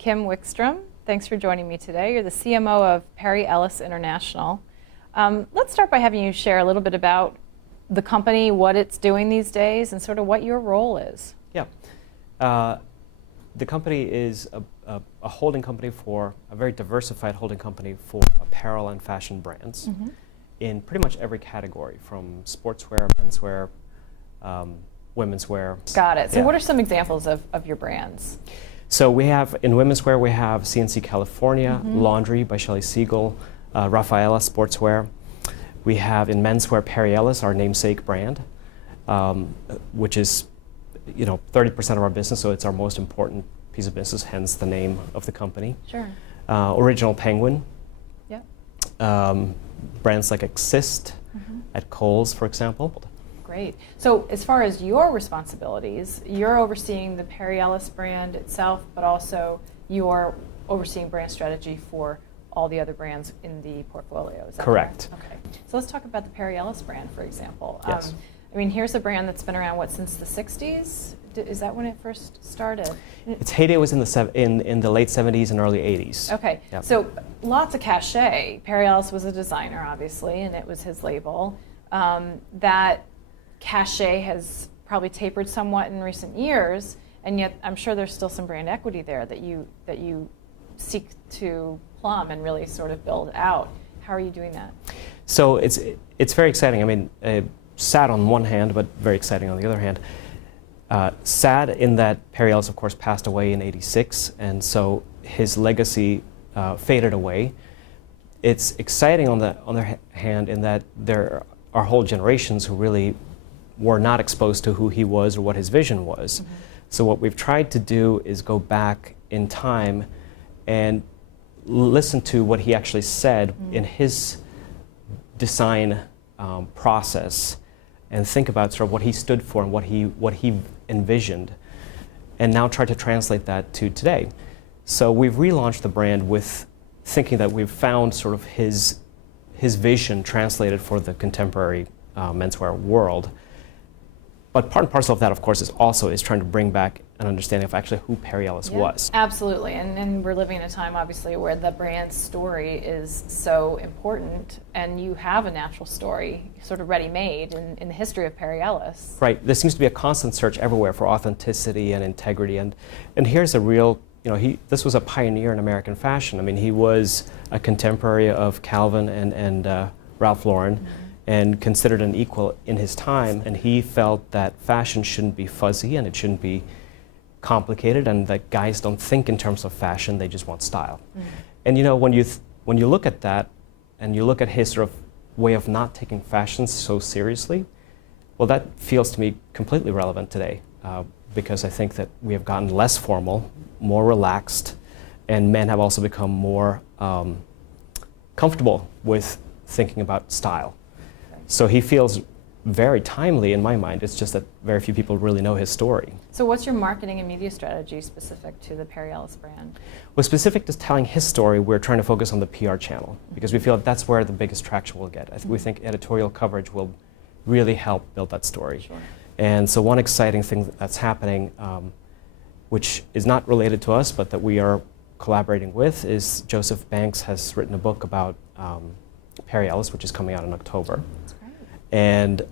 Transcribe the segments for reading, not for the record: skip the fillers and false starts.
Kim Wijkstrom. Thanks for joining me today. You're the CMO of Perry Ellis International. Let's start by having you share a little bit about the company, what it's doing these days, and sort of what your role is. Yeah. The company is a holding company for, a very diversified holding company for apparel and fashion brands in pretty much every category, from sportswear, menswear, women's wear. Got it. So what are some examples of your brands? So we have, in women's wear, we have CNC California, Laundry by Shelley Siegel, Rafaela Sportswear. We have in menswear Perry Ellis, our namesake brand, which is 30% of our business, so it's our most important piece of business, hence the name of the company. Sure. Original Penguin. Yep. Brands like Exist at Kohl's, for example. Great. So as far as your responsibilities, you're overseeing the Perry Ellis brand itself, but also you're overseeing brand strategy for all the other brands in the portfolio. Is that correct? Okay. So let's talk about the Perry Ellis brand, for example. Yes. I mean, here's a brand that's been around, since the 60s? Is that when it first started? Its heyday was in the late 70s and early 80s. Okay. Yep. So lots of cachet. Perry Ellis was a designer, obviously, and it was his label. That cachet has probably tapered somewhat in recent years, and yet I'm sure there's still some brand equity there that you seek to plumb and really sort of build out. How are you doing that? So it's very exciting. I mean, sad on one hand, but very exciting on the other hand. Sad in that Perry Ellis, of course, passed away in '86, and so his legacy faded away. It's exciting on the other hand in that there are whole generations who really were not exposed to who he was or what his vision was. So what we've tried to do is go back in time and listen to what he actually said in his design process, and think about sort of what he stood for and what he envisioned, and now try to translate that to today. So we've relaunched the brand with thinking that we've found sort of his vision translated for the contemporary menswear world. But part and parcel of that, of course, is trying to bring back an understanding of actually who Perry Ellis was. Absolutely, and we're living in a time, obviously, where the brand story is so important, and you have a natural story sort of ready-made in the history of Perry Ellis. Right. There seems to be a constant search everywhere for authenticity and integrity, and here's a real, this was a pioneer in American fashion. I mean, he was a contemporary of Calvin and Ralph Lauren, and considered an equal in his time, and he felt that fashion shouldn't be fuzzy and it shouldn't be complicated, and that guys don't think in terms of fashion, they just want style. And when you look at that, and you look at his sort of way of not taking fashion so seriously, well, that feels to me completely relevant today, because I think that we have gotten less formal, more relaxed, and men have also become more comfortable with thinking about style. So he feels very timely in my mind. It's just that very few people really know his story. So what's your marketing and media strategy specific to the Perry Ellis brand? Well, specific to telling his story, we're trying to focus on the PR channel, because we feel that's where the biggest traction will get. We think editorial coverage will really help build that story. Sure. And so one exciting thing that's happening, which is not related to us, but that we are collaborating with, is Joseph Banks has written a book about Perry Ellis, which is coming out in October. And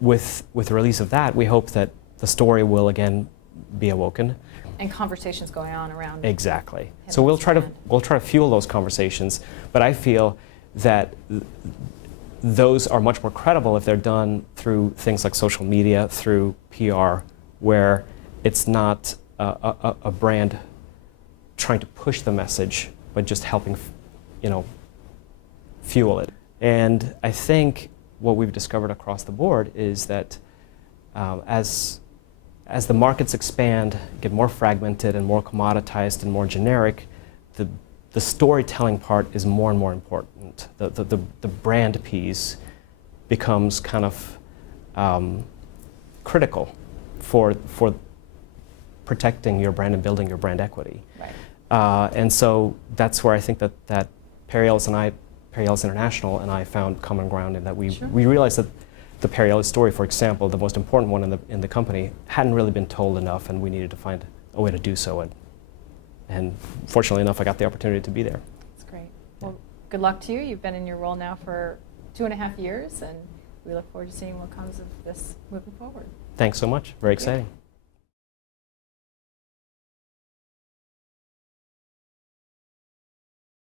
with the release of that, we hope that the story will again be awoken. And conversations going on around. Exactly. So we'll try to fuel those conversations, but I feel that those are much more credible if they're done through things like social media, through PR, where it's not a brand trying to push the message, but just helping, fuel it. And I think what we've discovered across the board is that as the markets expand, get more fragmented and more commoditized and more generic, the storytelling part is more and more important. The brand piece becomes kind of critical for protecting your brand and building your brand equity. Right. And so that's where I think that Perry Ellis International and I found common ground in that we realized that the Perry Ellis story, for example, the most important one in the company, hadn't really been told enough, and we needed to find a way to do so. And And fortunately enough, I got the opportunity to be there. That's great. Well, good luck to you. You've been in your role now for 2.5 years, and we look forward to seeing what comes of this moving forward. Thanks so much. Very exciting.